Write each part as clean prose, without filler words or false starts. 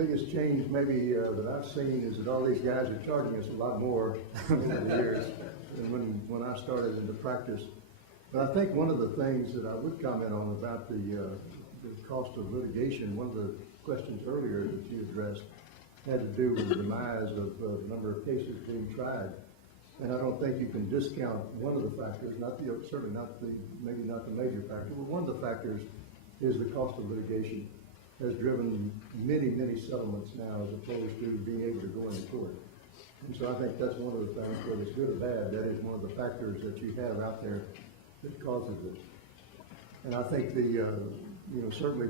biggest change maybe that I've seen is that all these guys are charging us a lot more over the years than when I started into practice. But I think one of the things that I would comment on about the cost of litigation, one of the questions earlier that you addressed had to do with the demise of the number of cases being tried. And I don't think you can discount one of the factors, certainly not maybe not the major factor, but one of the factors is the cost of litigation has driven many settlements now as opposed to being able to go into court. And so I think that's one of the things, whether it's good or bad, that is one of the factors that you have out there that causes this. And I think certainly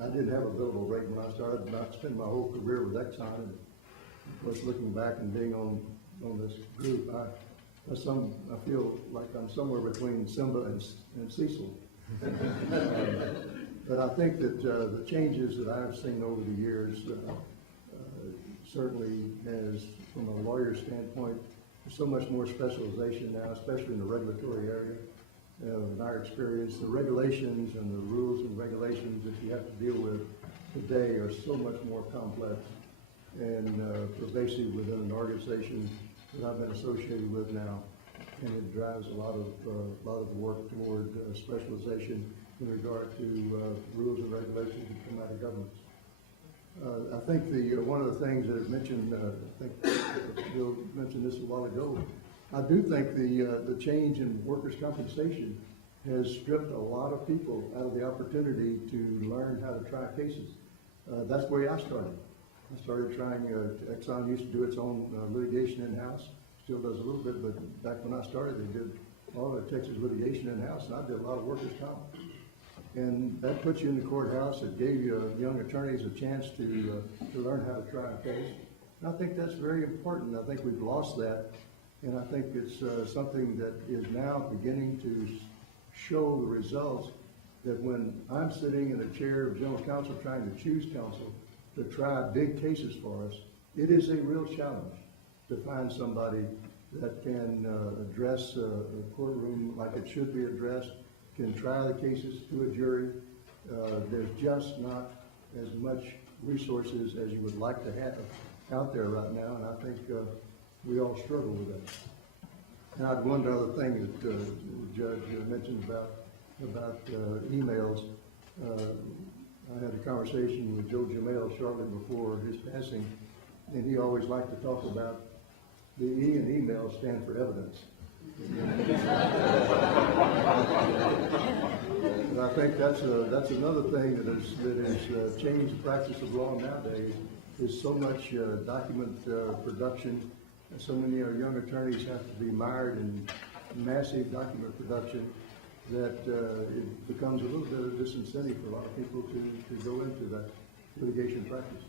I didn't have a billable rate when I started, but I spent my whole career with Exxon, and of course looking back and being on this group, I feel like I'm somewhere between Simba and Cecil. But I think that the changes that I've seen over the years certainly has, from a lawyer's standpoint, there's so much more specialization now, especially in the regulatory area. In our experience, the regulations and the rules and regulations that you have to deal with today are so much more complex and pervasive within an organization that I've been associated with now, and it drives a lot of work toward specialization in regard to rules and regulations that come out of governments. I think one of the things that is mentioned, I think Bill mentioned this a while ago, I do think the change in workers' compensation has stripped a lot of people out of the opportunity to learn how to try cases. That's the way I started. I started trying, Exxon used to do its own litigation in-house, still does a little bit, but back when I started, they did all the Texas litigation in-house, and I did a lot of workers' comp. And that puts you in the courthouse. It gave you young attorneys a chance to learn how to try a case. And I think that's very important. I think we've lost that, and I think it's something that is now beginning to show the results that when I'm sitting in a chair of general counsel trying to choose counsel to try big cases for us, it is a real challenge to find somebody that can address a courtroom like it should be addressed, can try the cases to a jury. There's just not as much resources as you would like to have out there right now, and I think we all struggle with that. And I'd one other thing that the judge mentioned about emails. I had a conversation with Joe Jamel shortly before his passing, and he always liked to talk about the E in email stand for evidence. And I think that's another thing that has changed the practice of law nowadays. Is so much document production, and so many young attorneys have to be mired in massive document production that it becomes a little bit of a disincentive for a lot of people to go into that litigation practice.